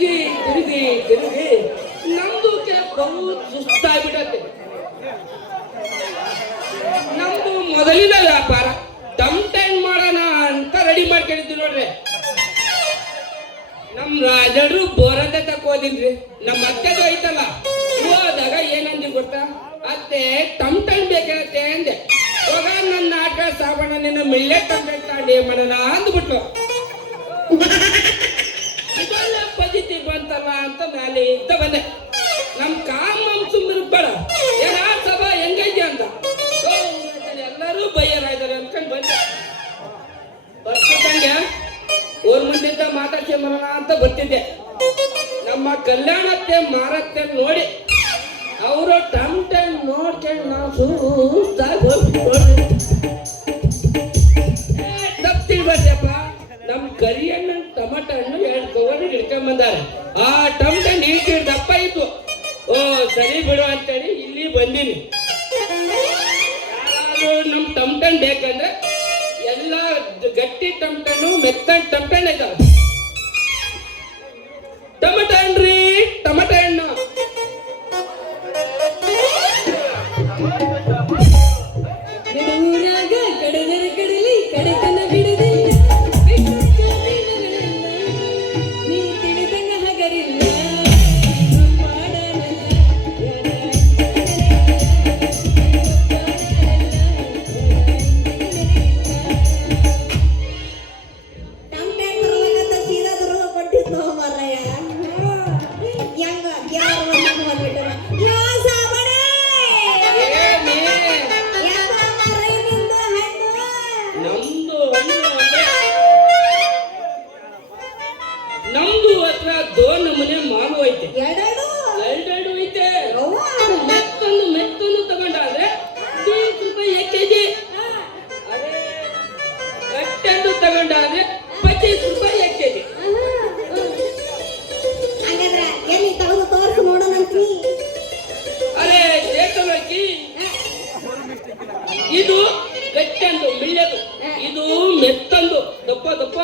ತಿರುಗಿ ತಿರುಗಿ ತಿರುಗಿ ನಮ್ದು ಬಹು ಸುಸ್ತಾಗ್ಬಿಡತ್ತೆ. ನಮ್ದು ಮೊದಲಿನ ವ್ಯಾಪಾರ ಟೈಮ್ ಮಾಡೋಣ ಅಂತ ರೆಡಿ ಮಾಡ್ಕೊಂಡಿದ್ವಿ ನೋಡ್ರಿ. ನಮ್ ರಾಜರು ಬೋರದೆ ತಕೋದಿಲ್ರಿ. ನಮ್ಮ ಅತ್ತೆದು ಐತಲ್ಲ, ಹೋದಾಗ ಏನಂದಿ ಗೊತ್ತಾ, ಅತ್ತೆ ಟೈಮ್ ಬೇಕಾಗತ್ತೆ ಅಂದೆ. ಹೋಗ ನನ್ನ ಆಟ ಸಾಬಣ್ಣ ನಿನ್ನ ಮಿಳ್ಳೆ ತಂಡಿ ಮಾಡೋಣ ಅಂದ್ಬಿಟ್ಲು. ಇದೆಲ್ಲ ಪಜಿತಿ ಬಂತಲ್ಲ ಅಂತ ನಾನು ಇದ್ದ ಬಂದೆ. ನಮ್ ಕಾಮಂ ಸುಮ್ಮನೆ ಬೇಡ ಏನ ಸಭಾ ಹೆಂಗೈತಿ ಅಂತ ಎಲ್ಲರೂ ಬಯ್ಯರಾಯ್ದಾರೆ ಅನ್ಕೊಂಡ್ ಬಂದೆ. ಬರ್ತಿದ್ದಂಗೆ ಊರ್ ಮುಂದಿದ್ದ ಮಾತಾಡ್ಕೊಂಬರೋಣ ಅಂತ ಬರ್ತಿದ್ದೆ. ನಮ್ಮ ಕಲ್ಯಾಣತ್ತೆ ಮಾರತ್ತೆ ನೋಡಿ ಅವರು ಟೈಮ್ ನೋಡ್ಕೊಂಡು ನಾವು ಸುಸ್ತಾಗಿ ಹೋಗ್ಬಿಟ್ಟು ತಪ್ಪಿರ್ಬಾರ್ದಪ್ಪ. ನಮ್ ಕರಿ ಹಣ್ಣು ಟೊಮಟೊ ಹಣ್ಣು 2 ಕವರ್ ಹಿಡ್ಕೊಂಡ್ ಬಂದಾರೆ. ಆ ಟೊಮಟೊ ನೀರು ದಪ್ಪ ಇತ್ತು. ಓ ಸರಿ ಬಿಡು ಅಂತೇಳಿ ಇಲ್ಲಿ ಬಂದೀನಿ. ಯಾರು ನಮ್ ಟೊಮಟೊ ಬೇಕಂದ್ರೆ ಎಲ್ಲ ಗಟ್ಟಿ ಟೊಮಟಣ್ಣು ಮೆತ್ತನ್ ಟೊಮಟಣ್ಣ ಇದಾವೆ. ಟೊಮಟೊ ಹಣ್ಣ್ರಿ, ಟೊಮಟೊ ಹಣ್ಣು. ಕಡಲಿ ಕಡೆತನ ಬಿಡದಿಲ್ಲ, ನೀ ತಿಳಿದಂಗ ಹಗರಿಲ್ಲ. ನಮ್ದು ಹತ್ರ ನಮೂನೆ ಮಾವು ಐತೆ, ಎರಡು ಐತೆ. ಮೆತ್ತನ್ನು ತಗೊಂಡಾದ್ರೆ 20 ರೂಪಾಯಿ 1 ಕೆಜಿ. ಅದೇ ಗಟ್ಟೆಂದು ತಗೊಂಡಾದ್ರೆ 25 ರೂಪಾಯಿ 1 ಕೆಜಿ. ಅರೆ ದೇಶವಾಗಿ ಇದು ಗಟ್ಟೆಂದು ಮಿಳ್ಳೆದು, ಇದು ಮೆತ್ತಂದು ದಪ್ಪ ದಪ್ಪ.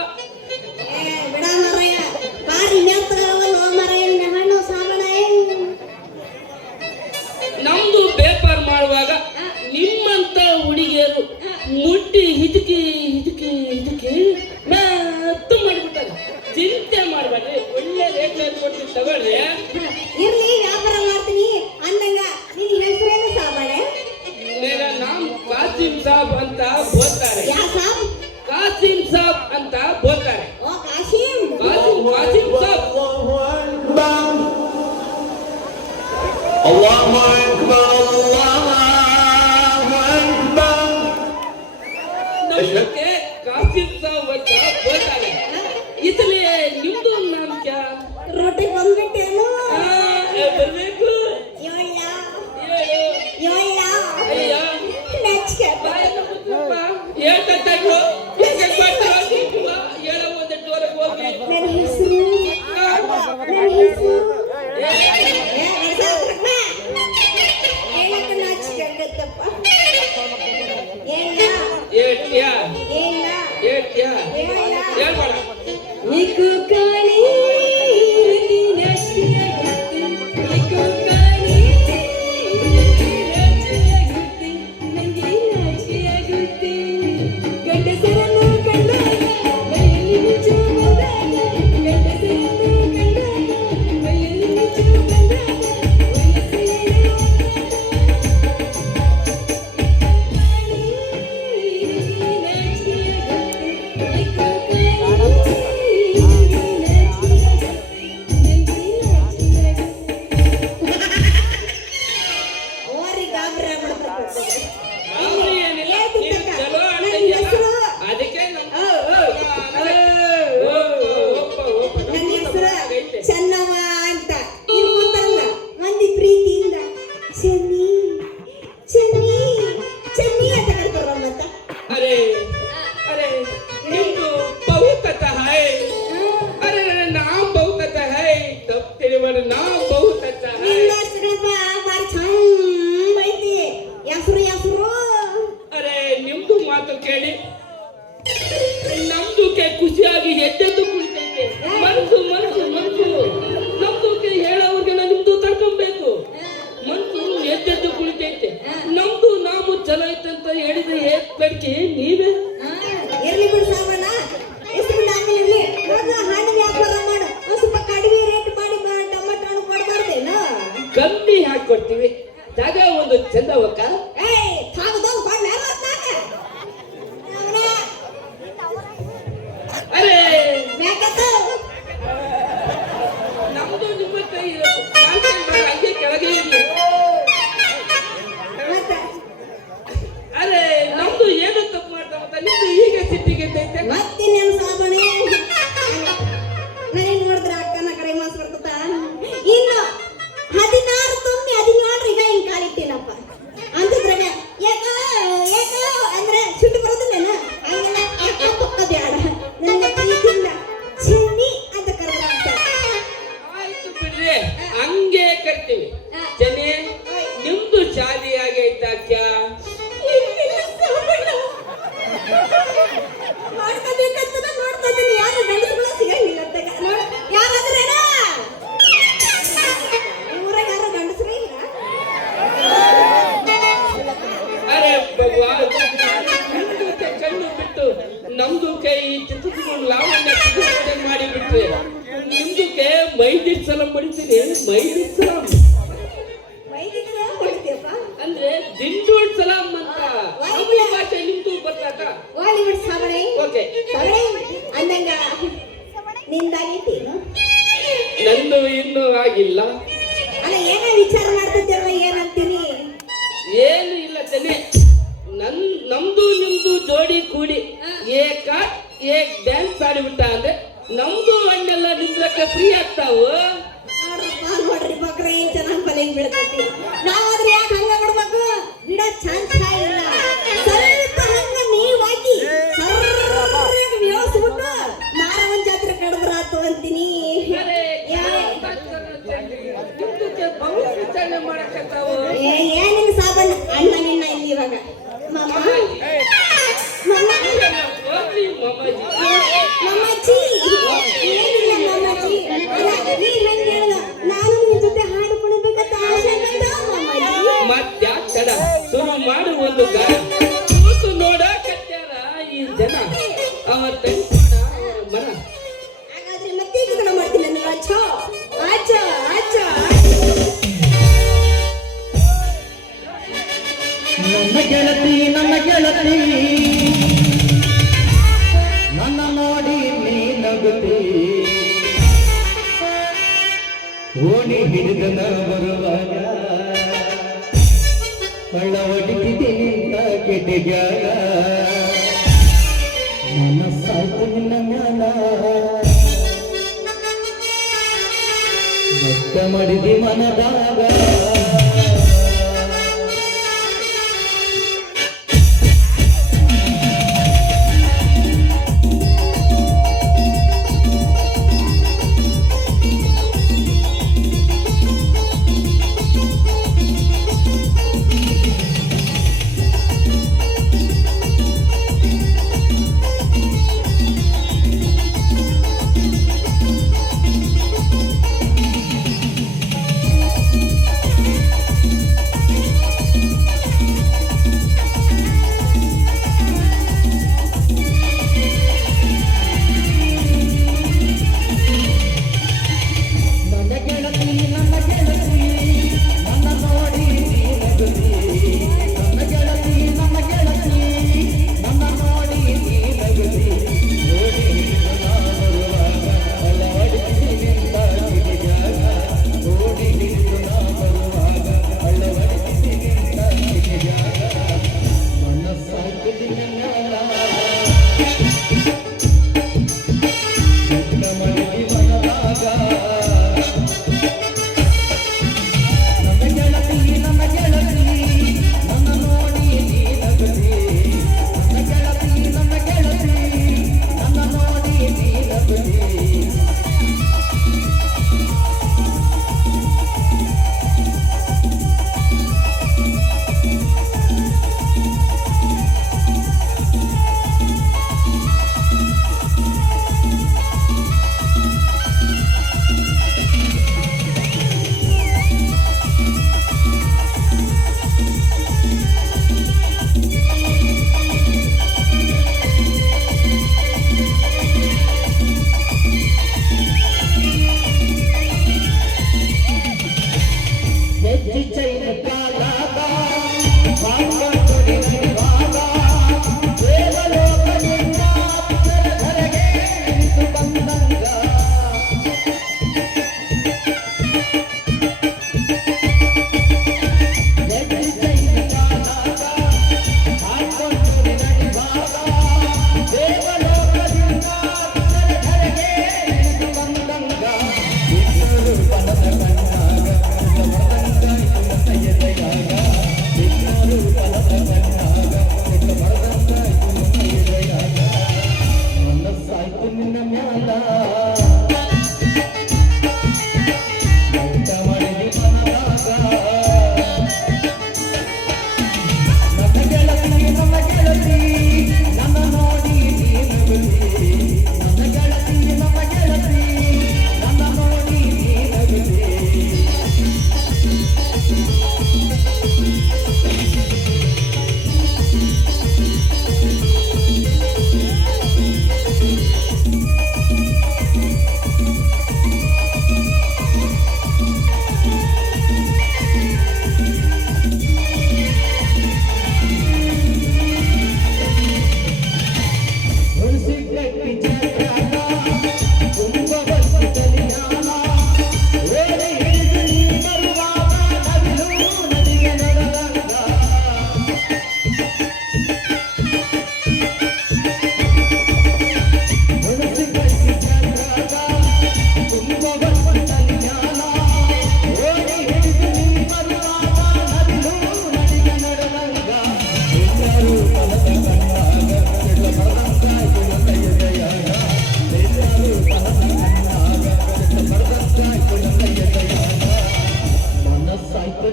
ನಮ್ದು ವ್ಯಾಪಾರ ಮಾಡುವಾಗ ನಿಮ್ಮಂತ ಹುಡುಗಿಯರು ಮುಟ್ಟಿ ಹಿದಕಿ ಹಿದಕಿ ಹಿದಕಿ ಮೆತ್ತ ಮಾಡಿಬಿಟ್ಟಾರೆ. ಚಿಂತೆ ಮಾಡಬೇಡ್ರಿ, ಒಳ್ಳೆ ರೇಟ್ ಕೊಡ್ತೀನಿ ತಗೊಳ್ರಿ. ಇರ್ಲಿ, ವ್ಯಾಪಾರ ಮಾಡ್ತೀನಿ ಅಂದಂಗ ನಿನ್ನ ಹೆಸರೇನು ಸಾಬಾಳೆ? ನಾಮ್ ಕಾಸಿಂ ಸಾಬ್ ಅಂತ ಬೋಲ್ತಾರೆ. ಕಾಸಿಂ ಸಾಬ್ ಅಂತ ಬೋಲ್ತಾರೆ. Kasim Sab. Allahu Akbar, Allahu Akbar. ನಮಗೆ ಕಾಸಿಂ ಸಾಬ್ ಅಂತ ಬೋಲ್ತಾರೆ. इसलिए ನಿಮ್ದು ನಾಮ ಕ್ಯಾ? ರೋಟಿ ಬಂದ್ಬಿಟ್ಟೇನು? ಬರ್ಬೇಕು. ಮಾಡ್ಕೊಡ್ತೀವಿ. ಜಾಗ ಒಂದು ಚಂದವಕ್ಕ. ಏಯ್ ತಾಗದೊಂದು ಕೊಂಡ್ ಮೇಲೆ ಹೊತ್ತಾಕ ಅರೆ ಬೇಕತ್ತು ನಮ್ದು ನಿಮ್ಮ ಕೈ ಹಂಗೆ ಕೆಳಗೆ ಇರ್ಲಿ. ಮತ್ತೆ ಅರೆ ನಮ್ದು ಏನು ತಪ್ಪು ಮಾಡ್ತಾ ಗೊತ್ತಾ? ನಿಮ್ದು ಈಗ ಸಿಟ್ಟಿಗೆ ಐತೆ. ಮತ್ತಿನ್ನೇನು ಸಾಬಣೆ ನನಗೆ ನೋಡಿದ್ರೆ ಅಕ್ಕನ ಕಡೆ ಮಾಸ್ ಬರ್ತದ. ಇನ್ನು 16 ತುಂಬಿ 17 ಈಗ ಹಿಂಗ್ ಕಾಲಿಟ್ಟೇನಪ್ಪ ಅಂತಿದ್ರಾಗ ಯಾಕೋ ಯಾಕೋ ಅಂದ್ರೆ ಸಿಟ್ಟು ಬರೋದಿಲ್ಲೇನ? ಹಂಗೆಲ್ಲ ಅಕ್ಕ ಪಕ್ಕ ಬೇಡ, ನನಗೆ ಪ್ರೀತಿಯಿಂದ ಚಿನ್ನಿ ಅಂತ ಕರೆದ್ರ ಆಯ್ತು ಬಿಡ್ರಿ, ಹಂಗೆ ಕರ್ತೀವಿ. ಜನಿ ನಿಮ್ದು ಶಾದಿ ಆಗೈತಾಕ್ಯ? ಮಾಡ್ಕೋಬೇಕಂತ ನೋಡ್ತಾ ಇದ್ದೀನಿ. ಯಾರು ಗಂಡಸುಗಳು ಸಿಗಂಗಿಲ್ಲ ಅಂತ ಯಾರಾದ್ರೇನ ಊರಾಗ ಯಾರು ಗಂಡಸರೇ ಇಲ್ಲ. ಅರೆ ಭಗವಾನ್, ನಿಮ್ದು ಕಣ್ಣು ಬಿಟ್ಟು ನಮ್ದು ಕೈ ಚಿತ್ರಕೊಂಡು ಲಾವಣ್ಯ ಚಿತ್ರಕಲೆ ಮಾಡಿಬಿಟ್ರೆ ನಿಮ್ದು ಕೈ ಮೈದಿರ್ಸಲ ಮಡಿತೀನಿ. ಮೈದಿರ್ಸಲ ವೈದ್ಯಕೀಯ ಮಾಡ್ತೀಯಪ್ಪ ಅಂದ್ರೆ ದಿಂಡೋಳ್ ಸಲಾಂ ಅಂತ. ನಮ್ಮ ಭಾಷೆ ನಿಮ್ದು ಬರ್ತಾಕ? ವಾಲಿವುಡ್ ಸಾಬಣೆ ಓಕೆ. ಸಾಬಣೆ ಅಂದಂಗ ನಿಂದಾಗೈತೇನು? ನಂದು ಇನ್ನೂ ಆಗಿಲ್ಲ. ಅಲ್ಲ ಏನೋ ವಿಚಾರ ಮಾಡ್ತಿದ್ದೇವ ಏನಂತೀನಿ? ಏನು ಇಲ್ಲ ಜನಿ, ನಮ್ದು ನಿಮ್ದು ಜೋಡಿ ಕೂಡಿ ಏಕ ಡ್ಯಾನ್ಸ್ ಆಡಿಬಿಟ್ಟ ಅಂದ್ರೆ ನಮ್ದು ಹಣ್ಣೆಲ್ಲ ನಿಂದ್ರಕ್ಕೆ ಫ್ರೀ ಆಗ್ತಾವು. ನೋಡ್ರಪ್ಪ ನೋಡ್ರಿ ಮಕ್ರ ಏನ್ ಚೆನ್ನಾಗಿ ಬಲೆಗೆ ಬೀಳ್ತೈತಿ. ನಾವಾದ್ರೆ ಯಾಕೆ ಹಂಗ ಮಾಡ್ಬೇಕು? ಗಿಡ ಚಾನ್ಸ್ ಇಲ್ಲ. ಸ್ವಲ್ಪ ಹಂಗ ನೀವಾಗಿ ಸರ್ಯಾಗಿ ವ್ಯವಸ್ಥಿಬಿಟ್ಟು ಮಾರವನ್ ಜಾತ್ರೆ ಕಡ್ದ್ರಾತು ಅಂತೀನಿ. ಅರೆ, ನಿಮ್ದಕ್ಕೆ ಬಹು ವಿಚಾರಣೆ ಮಾಡಕತ್ತಾವು. ಏನಿಲ್ಲ ಸಾಬಣ್ಣ, ಅಣ್ಣ ನಿನ್ನ ಇಲ್ಲಿ ಇವಾಗ ಮಾಮ ಮಾಮ ಹೋಗ್ಲಿ ಮಾಮಾಜಿ. ಮಾಮಾಜಿ ಏನಿಲ್ಲ ಮಾಮಾಜಿ. ಅಲ್ಲ ನೀ ಹೆಂಗ್ ಹೇಳ್ದ ನಾನು ನಿನ್ ಜೊತೆ ಹಾಡು ಕುಣಿಬೇಕಂತ ಆಸೆ ಬಂತ ಮಾಮಾಜಿ. ಮತ್ತ್ಯಾಕ್ ತಡ, ಶುರು ಮಾಡು ಒಂದು ಗಾನ. ಕೂತು ನೋಡಕತ್ಯಾರ ಈ ಜನ. ಅವರ ಮನ ಹಾಗಾದ್ರೆ ಮತ್ತೆ ಕಣ ಮಾಡ್ತೀನಿ ನಾನು. ಆಚೋ ಆಚೋ ಆಚೋ ನನ್ನ ಗೆಳತಿ ನನ್ನ ನೋಡಿ ನೀ ನಗುತ್ತಿ, ಓಣಿ ಹಿಡಿದನ ಬರುವಾಗ ಹಳ್ಳ ಹೊಡಿತಿದ್ದೆ ನಿಂತ ಕೆಟ್ಟಿಗ್ಯಾಗ. ನನ್ನ ಸಾಯ್ತು ನಿನ್ನ ಮ್ಯಾಲ ಬೆಟ್ಟ ಮಾಡಿದಿ ಮನದಾಗ.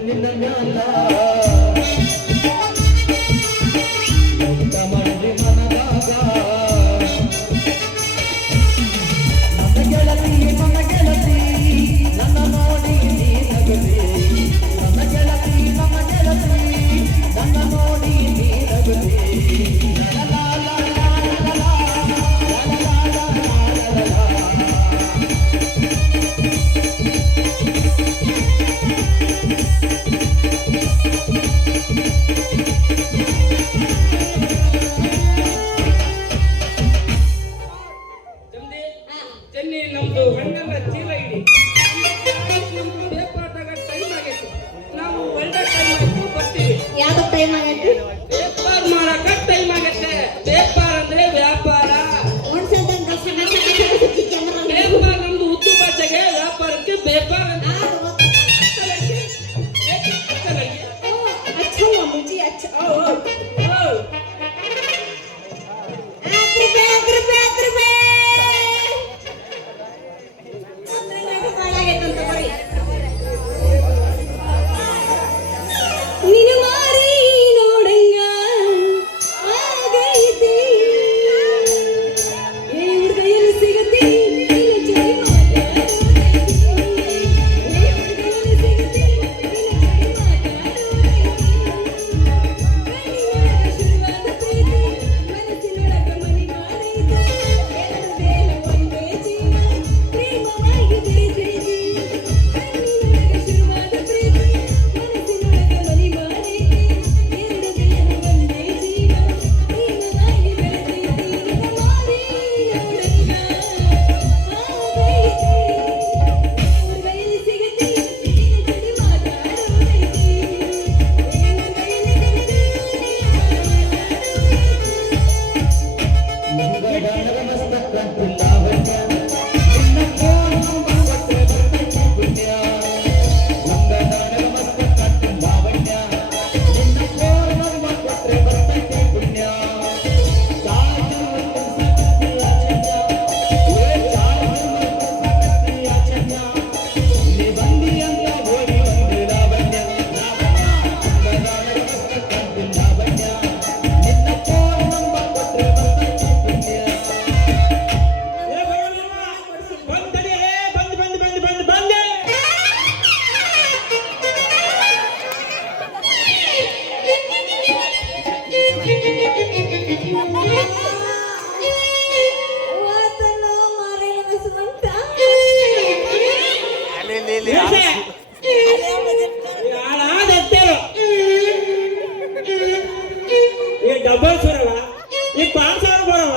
ನಿನ್ನ ಮ್ಯಾಲ ಎಂತ ಮಾಡಿದಿ ಮನದಾಗ ನನ್ನ ಗೆಳತಿ ನನ್ನ ನೋಡಿ ನೀ ನಗಲಿ ನನ್ನ ಗೆಳತಿ ನನ್ನ ನೋಡಿ ನೀ ನಗಲಿ ಚಂದಿ ಚೆನ್ನಿ ನಮ್ದು ಹಣ್ಣೆಲ್ಲ ಚೀಲ ಇಡಿ ನಮ್ದು ಬೇಪಾದಾಗ ಟೈಮ್ ಆಗೈತಿ ನಾವು ಒಳ್ಳೆ ಟೈಮ್ ಆಯ್ತು ಬರ್ತೀವಿ ಯಾವ್ದು ಟೈಮ್ ಆಗೈತಿ ವ್ಯಾಪಾರ ಮಾಡಕ ಟೈಮ್ ಆಗತ್ತೆ ವ್ಯಾಪಾರ ಅಂದ್ರೆ ವ್ಯಾಪಾರ ಒಂದ್ಸಲ ವ್ಯಾಪಾರ ನಮ್ದು ಉದ್ದು ಭಾಷೆಗೆ ವ್ಯಾಪಾರಕ್ಕೆ ವ್ಯಾಪಾರ ಅಂತ अच्छा हुआ मुझे अच्छा ओ ನೀನು ಮಾರಿ ನೋಡಂಗ ಆಗೈತಿ ಇವ್ರ ಕೈಯಲ್ಲಿ ಸಿಗತಿ ನೀನು ಚಳಿ ಮಾತಾಡೋದೈತಿ ಇವ್ರ ಕೈಯಲ್ಲಿ ಸಿಗತಿ ನೀನು ಚಳಿ ಮಾತಾಡೋದೈತಿ ಕಣ್ಣಿನೊಳಗ ಶುರುವಾದ ಪ್ರೀತಿ ಮನಸ್ಸಿನೊಳಗ ಮನಿ ಮಾಡೈತಿ ಎರಡು ದೇಹ ಒಂದೇ ಜೀವ ಪ್ರೇಮವಾಗಿ ಬೆರೆತೈತಿ ಕಣ್ಣಿನೊಳಗ ಶುರುವಾದ ಪ್ರೀತಿ ಮನಸ್ಸಿನೊಳಗ ಮನಿ ಮಾಡೈತಿ ಎರಡು ದೇಹ ಒಂದೇ ಜೀವ ಪ್ರೇಮವಾಗಿ ಬೆರೆತೈತಿ ನಿನ್ನ ಮಾರಿ ನೋಡಂಗ ಆಗೈತಿ ಅವ್ರ ಕೈಯಲ್ಲಿ ಸಿಗತಿ ನೀನು ಚಳಿ ಮಾತಾಡೋದೈತಿ ಇವ್ರ ಕೈಯಲ್ಲಿ ಮಂಗಳಗಣಗ ಮಸ್ತ ಕಂಠ ಲಾವಣ್ಯ ನಿನ್ನ ಫೋನ್ ನಂಬರ್ ಕೊಟ್ರೆ ಬರ್ತೈತಿ ಪುಣ್ಯ ಮಂಗಳಗಣಗ ಮಸ್ತ ಕಂಠ ಲಾವಣ್ಯ ನಿನ್ನ ಫೋನ್ ನಂಬರ್ ಕೊಟ್ರೆ ಬರ್ತೈತಿ ಪುಣ್ಯ ಚಾರ್ಜ್ ಸಾಕತ್ತಿಯ ಚಂದ ಚಾರ್ಜ್ ಸಾಕತ್ತಿಯ ಚಂದ ನೀ ಬಂದಿ ಅಂತ ಓಡಿ ಬಂದು ಲಾವಣ್ಯ ಮಂಗಳಗಣಗ ಮಸ್ತ ಕಂಠ ಲಾವಣ್ಯ ನಿನ್ನ ಫೋನ್ ನಂಬರ್ ಕೊಟ್ರೆ ಬರ್ತೈತಿ ಪುಣ್ಯ ಬಂದೆ ಓತನೋ ಮಾರೇನ ಬಸವಂತ ಹಾಳಾದತ್ತೇಳು ಈ ಡಬಲ್ ಸುರವ ಈ 5,000 ಬರವ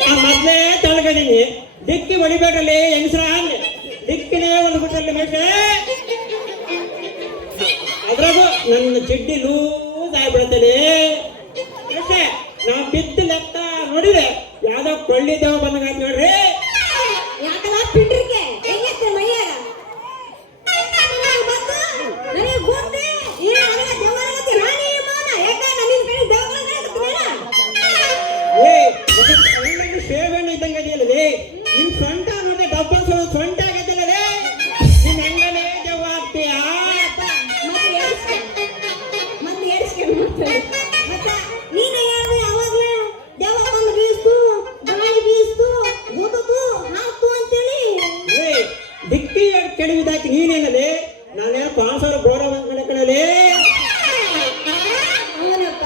ನಾ ಮೊದ್ಲೇ ತಳ್ಗದೀನಿ ದಿಕ್ಕಿ ಹೊಡಿಬೇಕಲ್ಲಿ ಹೆಂಗಸ್ರ ಅಂದೆ ದಿಕ್ಕಿನೇ ಒಂದು ಬಿಟ್ಟಲ್ಲಿ ಬೇಕ್ರೆ ಅದ್ರಾಗೂ ನನ್ನ ಚಿಡ್ಡಿ ಲೂಸ್ ಆಗ್ಬಿಡ್ತದೆ ಅಷ್ಟೇ ನಾ ಬಿದ್ದ ಲೆಕ್ಕ ನೋಡಿದ್ರೆ ಯಾವ್ದೋ ಕೊಳ್ಳಿ ದೇವ ಬಂದಂಗಾಯ್ತು ನೋಡ್ರಿ ಯಾಕಲ್ಲ ಪಿಟ್ರಿಗೆ ಹೆಂಗೈತೆ ಮೈಯಾಗ ನನಗೆ ಗೊತ್ತೇ ಏ ಅಲ್ಲ ದೇವರಾಗತ್ತೆ ರಾಣಿ ಮಾನ ಯಾಕ ನಿನ್ನ ಕೈ ದೇವರಾಗತ್ತೆ ಏ ಒಳ್ಳೆ ಸೇವೆನ ಇದ್ದಂಗೆ ಅದೆಯಲ್ಲೇ ನಿನ್ ಸೊಂಟ ನೋಡಿದ್ರೆ ಡಬ್ಬಲ್ ಸೊಂಟ ಆಗತ್ತಿಲ್ಲದೆ ನಿನ್ ಹೆಂಗನೇ ದೆವ್ವ ಆಗ್ತೀಯಾ ಮತ್ತೆ ಏರಿಸ್ಕೊಂಡು ಮಾಡ್ತಾರೆ ಮತ್ತೆ ನೀನು ಹೇಳಿದ್ರೆ ಅವಾಗಲೇ ದೇವ ಬಂದು ಬೀಸ್ತು ಗಾಳಿ ಬೀಸ್ತು ಗೊತ್ತು ಹಾಕ್ತು ಅಂತೇಳಿ ಏ ದಿಕ್ಕಿ ಕೆಡವಿದಾಕಿ ನೀನೇನಲ್ಲೇ ನಾನೇನು 5,000 ಗೌರವ ಕಣಕಣಲೇ ಅವನಪ್ಪ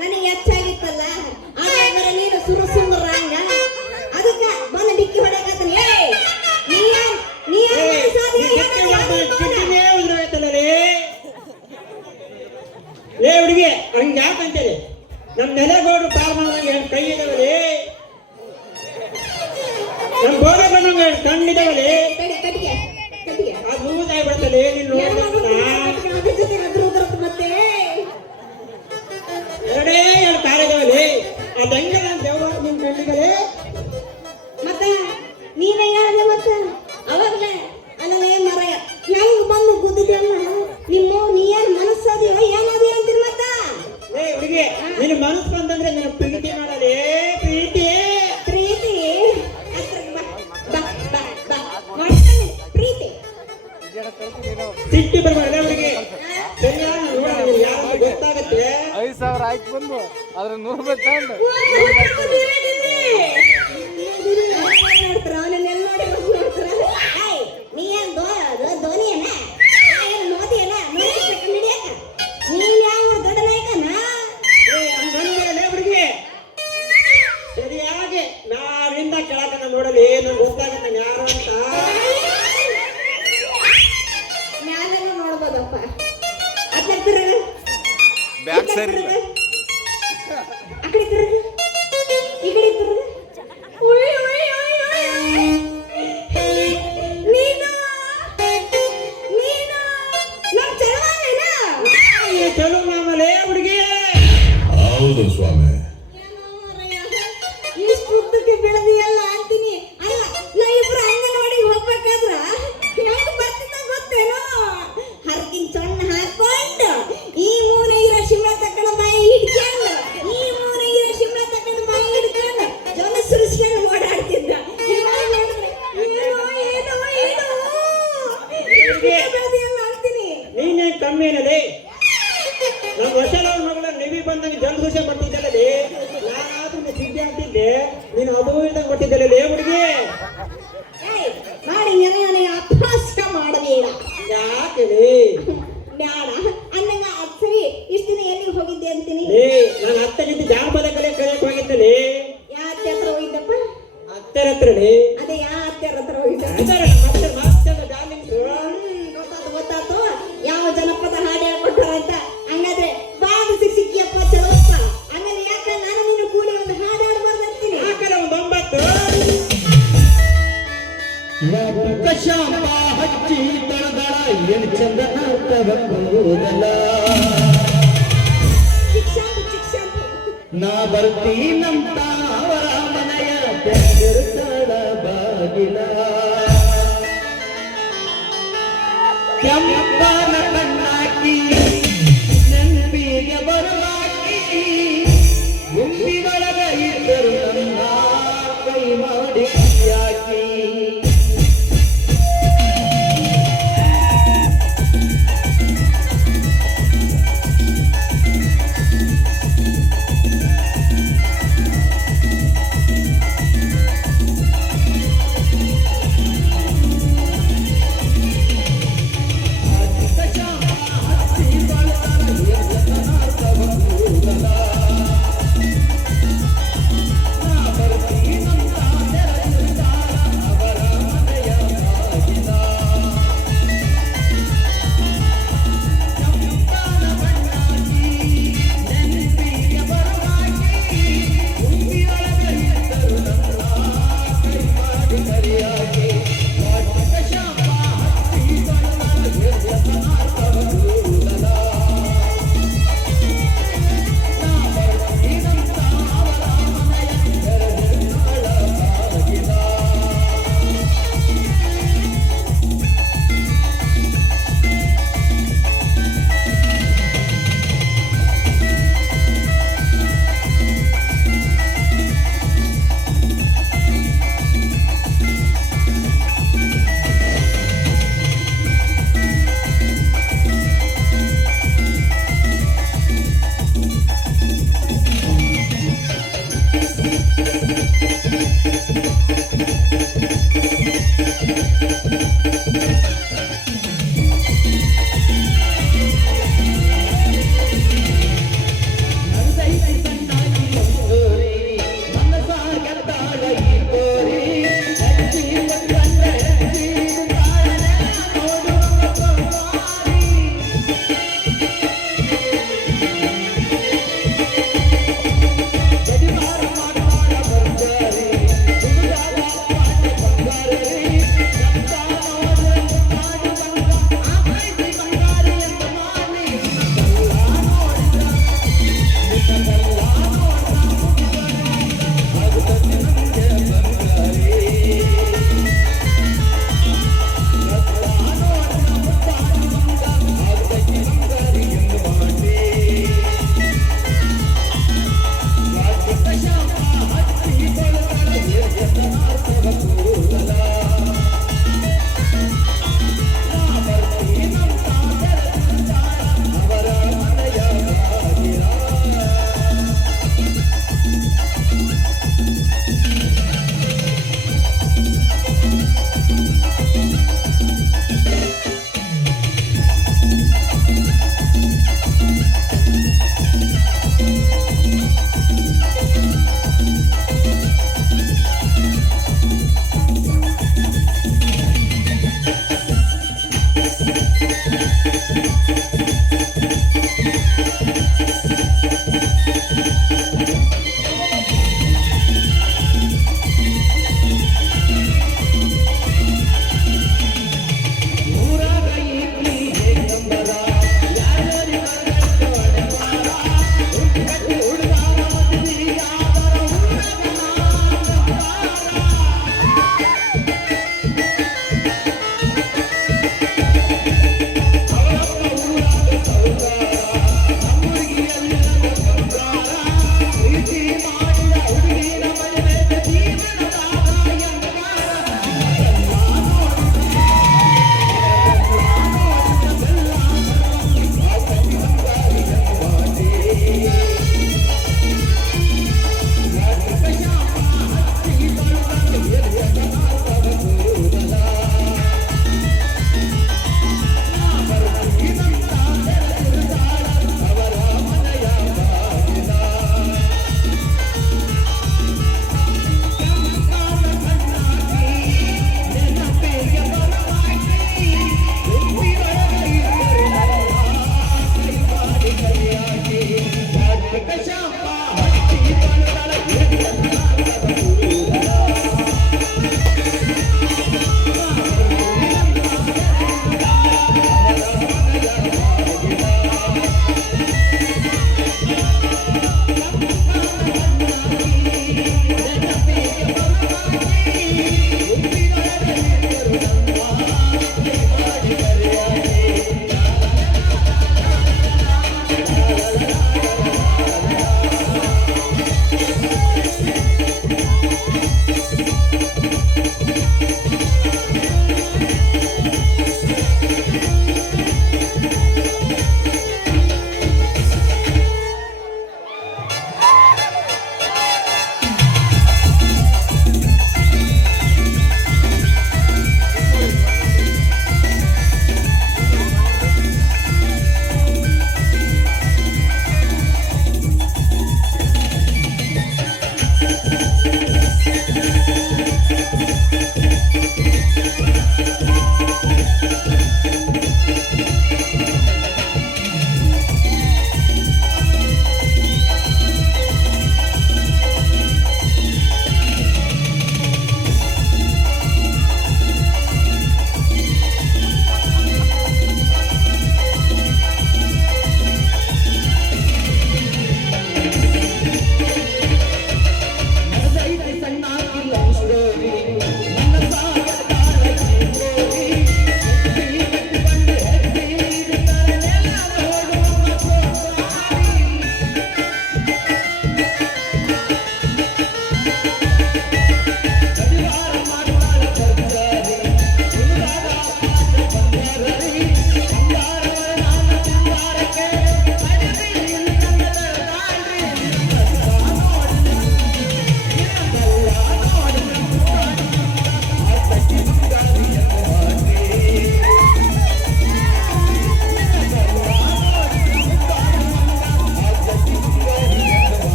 ನನಗೆ ಹೆಚ್ಚಾಗಿತ್ತಲ್ಲ ಆದ್ರೆ ನೀನು ಸುಂದರ ಹಂಗ ಅದಕ್ಕೆ ಬಂದು ಡಿಕ್ಕಿ ಹೊಡೆಯಕತ್ತೀನಿ ನೀ ಚಿಟ್ಟಿನೇ ಉದ್ರವಾಯ್ತಲ್ಲೇ ಲೇ ಹುಡುಗಿ ಹಂಗೆ ಯಾಕಂತೇಳಿ ನಮ್ಮ ನೆಲೆಗೋಡು ಕಾಲ್ ಮಾಡಿದಂಗೆ ಕೈ ಇದಾವಲೇ ನಮ್ಮ ಗೋಡೆ ಕಣ್ಣಿದಾವಲೇ ಕಟ್ಟಿಗೆ ಅದು ಲೂಸ್ ಆಗ್ಬಿಡ್ತದೆ ನೀನು ನೋಡ್ತಾ ಅದ್ರ ಜೊತೆ ಅದ್ರ ಮತ್ತೆ ಎರಡೇ ಎರಡು ಕಾಲಿದಾವಲೇ ಅದಂಗೆ ನಾನು ದೇವ ನಿನ್ ಕಣ್ಣಿಗಲೇ ಮತ್ತೆ ನೀನೇ ಹೇಳಿದೆ ಮತ್ತೆ ಅವಾಗಲೇ ಅಲ್ಲೇ ಮರ ಹೆಂಗ್ ಬಂದು ಗುದ್ದಿದೆಲ್ಲ ನಿಮ್ಮ ನೀನ್ ಮನಸ್ಸದಿವ ಏನದಿ ಅಂತೀರಿ ಮತ್ತ ಏ ಹುಡುಗಿ ನಿನ್ನ ಮನಸ್ಸು ಬಂದಂದ್ರೆ ನನ್ನ ಪ್ರೀತಿ ಮಾಡಲೇ ಪ್ರೀತಿ ಪ್ರೀತಿ ಹತ್ರಕ್ಕೆ ಬಾ ಬಾ ಬಾ ಬಾ ಮಾಡ್ತಾನೆ ಪ್ರೀತಿ ಸಿಟ್ಟಿ ಬರಬಾರ್ದು ಅವರಿಗೆ ಸರಿಯಾಗಿ ನೋಡೋದು ಯಾರು ಗೊತ್ತಾಗತ್ತೆ 5,000 ಆಯ್ತು ಬಂದು ಅದ್ರ 100 ರೂಪಾಯಿ ತಗೊಂಡು ನೋಡ್ತಾರ ಅವನನ್ನೆಲ್ಲ ನೋಡಿ ನೋಡ್ತಾರ ನೀ ಏನ್ ಧೋನಿ ಏನ ಏನ್ ಮೋದಿ ಏನ ನಡಿಯಕ ನೀನ್ ಯಾವ ದೊಡ್ಡ ನಾಯಕನ ಹಂಗಂದ್ರೆ ಅವರಿಗೆ ಸರಿಯಾಗಿ ನಾವಿಂದ ಕೆಳಕನ್ನ ನೋಡಲಿ ಏನು ಗೊತ್ತಾಗತ್ತೆ ಯಾರು ಅಂತ ಮ್ಯಾಲೆಲ್ಲ ನೋಡ್ಬೋದಪ್ಪ ಅದ್ನ ತಿರುಗ ಬ್ಯಾಕ್ ಸರಿ ಇಲ್ಲ. ಆ ಕಡೆ ತಿರುಗ ಈ ಕಡೆ ತಿರುಗ ಉಯ್ ಉಯ್ ಉಯ್ ಉಯ್ ನೀನು ನಮ್ ಚಲವಾಲೇನ ಚಲೋ ಮಾಮಲೆ ಹುಡುಗಿ ಹೌದು ಸ್ವಾಮಿ. ಇಷ್ಟುದ್ದಕ್ಕೆ ಬೆಳೆದಿಯಲ್ಲ ಅಂತೀನಿ ಅಲ್ಲ ನಾ ಇಬ್ರು ಅಂಗನವಾಡಿಗೆ ಹೋಗ್ಬೇಕಾದ್ರ ಹೆಂಗ್ ಬರ್ತಿದ್ದ ಗೊತ್ತೇನೋ ಹರಕಿನ ಸಣ್ಣ ಹಾಕೊಂಡು ಈ ಮೂನೆ ಇರೋ ಶಿಮಳ ತಕೊಂಡು ಬಾಯಿ ಹಿಡ್ಕೊಂಡು ಈ ಮೂನೆ ಇರೋ ಶಿಮಳ ತಕೊಂಡು ಬಾಯಿ ಹಿಡ್ಕೊಂಡು ಜನ ಸುರಿಸ್ಕೊಂಡು ಓಡಾಡ್ತಿದ್ದ ಇವಾಗ ನೋಡಿದ್ರೆ ಏನೋ ಬೆಳೆದಿಯಲ್ಲ ಅಂತೀನಿ ನೀನೇ ಕಮ್ಮಿ ಏನಲೇ ನಮ್ಮ ಹೊಸಲವ್ರ ಮಗಳ ನೆವಿ ಬಂದಂಗೆ ಜಲದೋಷ ಮಾಡ್ತಿದ್ದಲ್ಲೇ ನಾನಾದ್ರೂ ಸಿದ್ಧಿ ಆಗ್ತಿದ್ದೆ ನೀನು ಅದು ಇದ್ದಂಗೆ ಕೊಟ್ಟಿದ್ದಲ್ಲೇ ಹುಡುಗಿ ಮಾಡಿ ನೆನೆಯನೆ ಅಭ್ಯಾಸ ಮಾಡಬೇಡ ಯಾಕೆ ಬ್ಯಾಡ ಅನ್ನಂಗ ಅದ್ ಸರಿ ಇಷ್ಟ ದಿನ ಎಲ್ಲಿಗೆ ಹೋಗಿದ್ದೆ ಅಂತೀನಿ ನಾನು ಅತ್ತೆ ಜೊತೆ ಜಾನಪದ ಕಲೆ ಕಲಿಯಕ್ಕೆ ಹೋಗಿದ್ದಲೇ ಯಾ ಅತ್ತೆ ಹತ್ರ ಹೋಗಿದ್ದಪ್ಪ ಅತ್ತೆರ ಹತ್ರನೇ ಅದೇ ಯಾ ಅತ್ತೆ ಹತ್ರ ಹೋಗಿದ್ದ ಮತ್ತೆ ಮಾಸ್ತದ ಡಾರ್ಲಿಂಗ್ಸ್ ಗೊತ್ತಾತು ಯಾವ ಜನಪದ ಹಾಡು ಹೇಳ್ಕೊಟ್ಟಾರ ಅಂತ ಹಂಗಾದ್ರೆ ಬಾಗ ಸಿಕ್ಕಿಯಪ್ಪ ಚಲೋಪ್ಪ ಹಂಗಾದ್ರೆ ಯಾಕ ನಾನು ನೀನು ಕೂಡಿ ಒಂದು ಹಾಡು ಹಾಡ್ಬಾರ್ದು ಅಂತೀನಿ ಆಕಲ ಒಂದು 9 ಶಾಂಪ ಹಚ್ಚಿ ತಳದಳ ಏನು ಚಂದನ ತಗೊಂಡಲ್ಲ ಶಿಕ್ಷಾಂಪು ನಾ ಬರ್ತೀನಂತ ಅವರ ಮನೆಯ ತೆಗೆರುತ್ತಾಳ ಬಾಗಿಲ ಕೆಂಪನ ಕಣ್ಣಾಕಿ ನೆನಪಿಗೆ ಬರುವಾಕಿ ಗುಂಪಿನೊಳಗ ಇದ್ದರು ನನ್ನ ಕೈ ಮಾಡಿ ಯಾಕಿ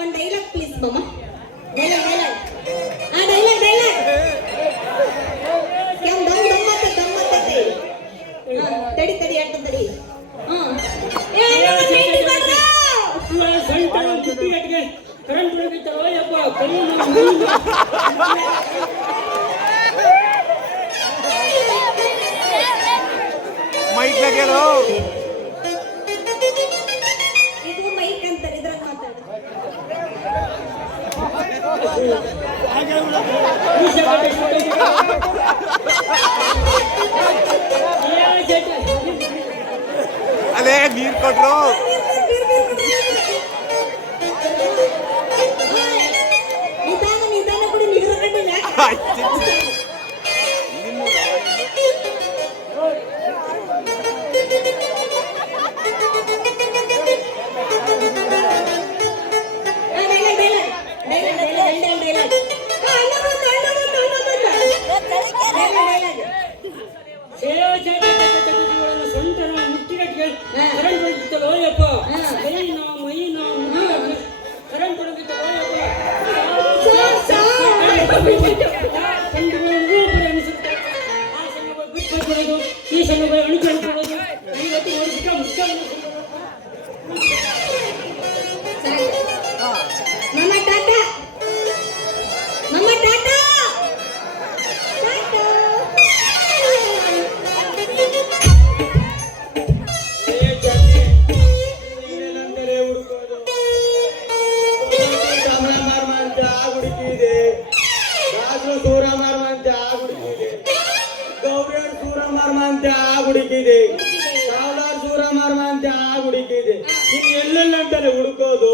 ಒಂದು ಡೈಲಾಗ್ ಪ್ಲೀಸ್ ಮಾಮ. ಡೈಲಾಗ್ ಆ ಡೈಲಾಗ್ ಕೆಮ್ ದಮ್ಮತ್ತೆ ತಡಿ ಅಟ್ಟ ತಡಿ. ಏ ನಮ್ಮ ನೈಟಿ ಕೊಡ್ರಾ? ಸೊಂಟ ಕುಟ್ಟಿ ಅಟ್ಗೆ ಕರೆಂಟ್ ಹೊಡಿತಾರೋ ಯಪ್ಪ ಕರಿ ಮೈಕ್ ಹೇಳು. ಇದು ಮೈಕ್ ಅಂತಾರೆ, ಇದ್ರಾಗ ಮಾತಾಡು. ಅಲ್ಲೇ ನೀರ್ ಕೊಟ್ರು. ನಿಧಾನ ಕುಡಿ, ನೀರು ಕಂಡಿಲ್ಲ. ಸೊಂಟ ಮುಟ್ಟಿಗೆ ಕರೆಂಟ್ ಹೊಡಿತಾರೋ ಯಪ್ಪ ಮೈನ ಕರೆಂಟ್ ಹೊಡಿತಾರೋ ಈ ಸಣ್ಣ ಅಣಿಕೊಳ್ಳೋದು ಇವತ್ತು ನೋಡಿಬಿಟ್ಟು ಮುಖ್ಯ ಮಮ್ಮ ಟಾಟಾ. ಏನಂದರೆ ಹುಡುಕೋದು ಕಮಲ ಮಾರ್ಮಂತ ಹುಡುಕಿದೆ, ರಾಜು ಸೂರ ಮಾರ್ಮಂತ ಹುಡುಕಿದೆ, ಗೌರಿಯರ್ ಸೂರ ಮಾರ್ಮಂತ ಹುಡುಕಿದೆ, ಸಾವಲಾರ್ ಸೂರ ಮಾರ್ಮಂತ ಹುಡುಕಿದೆ. ನೀನು ಎಲ್ಲೆಲ್ಲಂತಾರೆ ಹುಡುಕೋದು?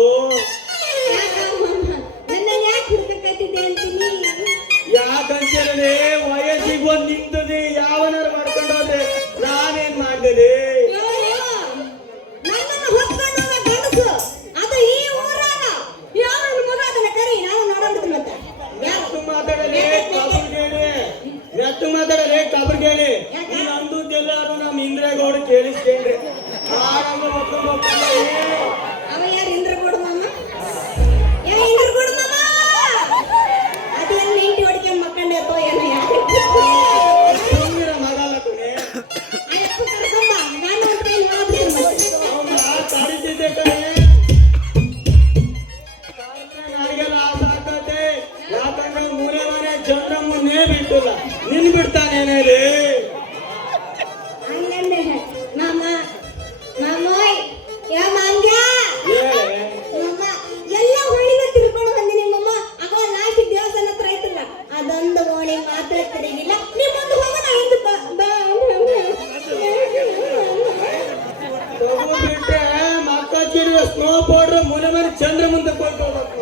ನನ್ನ ಯಾಕೆ ಹುಡುಕಕತ್ತಿದ್ದೆ ಅಂತೀನಿ? ಯಾಕಂತೇಳಿ ವಯಸ್ಸಿಗೆ ಬಂದು ನಿಂತದೆ, ಯಾವನಾರು ಮಾಡ್ಕೊಂಡು ಹೋದ್ರೆ ನಾನೇನ್ ಮಾಡ್ತೇನೆ? ನನ್ನನ್ನು ಹೊತ್ಕೊಂಡು ಗಂಡಸು ಅದು ಈ ಊರಾಗ ಯಾವ ಮಗ ಅದನ್ನ ಕರಿ, ನಾನು ನೋಡೋಣ ಮತ್ತೆ. ನೆತ್ತು ಮಾತಾಡಲಿ ಕಬರ್ಗೇಳಿ ನೀನು ಅಂದದ್ದೆಲ್ಲಾರು ನಮ್ಮ ಇಂದ್ರೇಗೌಡ ಕೇಳಿಸ್ಕೊಂಡ್ರೆ ಆರಾಮ ಅವ ಯಾರು ಇಂದ್ರಗೌಡ ಮಾಮ? ಇಂದ್ರಗೌಡ ಮಾಮ ಅದು ಎಲ್ಲ ನೆಂಟಿ ಹೊಡಿಕೆ ಮಕ್ಕಂಡೆ ಅಥವಾ ಏನೋ ಯಾರು ಮಗಲ್ಲ ಕಣೆ. ಅಯ್ಯಪ್ಪ ಕರ್ಕೊಂಬ, ನಾನು ಒಂದು ಕೈ ನೋಡ್ತೀನಿ ಮತ್ತೆ. ಅವ್ನ ತಡಿತಿದ್ದೆ ಕಣೆ. ಸ್ನೋ ಪೌಡರ್ ಮನೆ ಮನೆ ಚಂದ್ರ ಮುಂದೆ ಕೊಡ್ಕೋಬೇಕು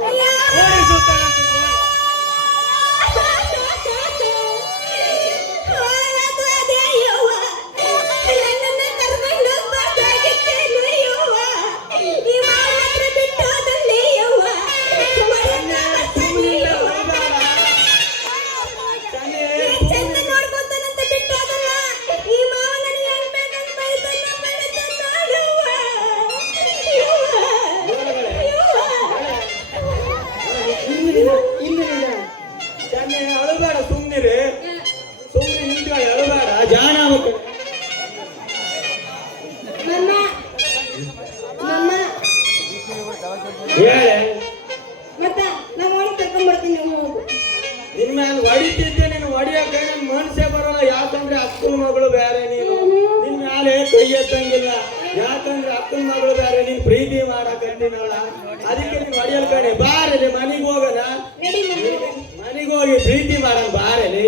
ಚೆನ್ನೆ ಅಳಬೇಡ ಸುಮ್ನಿರಿ ಸುಮ್ನೆ ನಿಂತ್ಕೊಳ್ಳಿ ಅಳಬೇಡ ಜಾಣ ಆಗ್ಬೇಕು ಹೇಳೆ ಮತ್ತ ನಮ್ಮ ಒಳಗೆ ಕರ್ಕೊಂಡ್ಬರ್ತೀನಿ ನೀವು ಹೋಗು. ನಿನ್ ಮ್ಯಾಲ ಹೊಡಿತಿದ್ದೆ ನೀನು ಹೊಡಿಯಕ್ಕೆ ನನ್ ಮನ್ಸೇ ಬರೋಲ್ಲ ಯಾಕಂದ್ರೆ ಅಕ್ಕನ ಮಗಳು ಬೇರೆ ನೀನು ನಿನ್ ಮ್ಯಾಲೆ ಕೈ ಎತ್ತಂಗಿಲ್ಲ ಯಾಕಂದ್ರೆ ಅಕ್ಕನ ಮಗಳು ಬೇರೆ ನೀನ್ ಪ್ರೀತಿ ಮಾಡಕಂತೀನಲ್ಲ ಅದಕ್ಕೆ ನೀನ್ ಹೊಡಿಯಲ್ ಕಣೆ ಬಾರಲಿ ಮನೆಗೆ ಹೋಗೋಣ ನಡಿ ಮನೆಗೆ ಹೋಗೋಣ. ಮನೆಗೆ ಹೋಗಿ ಪ್ರೀತಿ ಮಾಡೋಣ ಬಾರಲಿ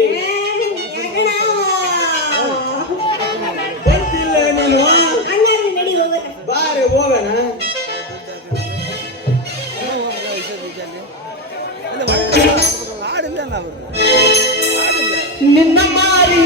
ಗೊತ್ತಿಲ್ಲ ನೀನು ಹಂಗಾದ್ರೆ ನಡಿ ಹೋಗೋಣ. ಬಾರೆ ಹೋಗೋಣ ನಿನ್ನ ಮಾರಿ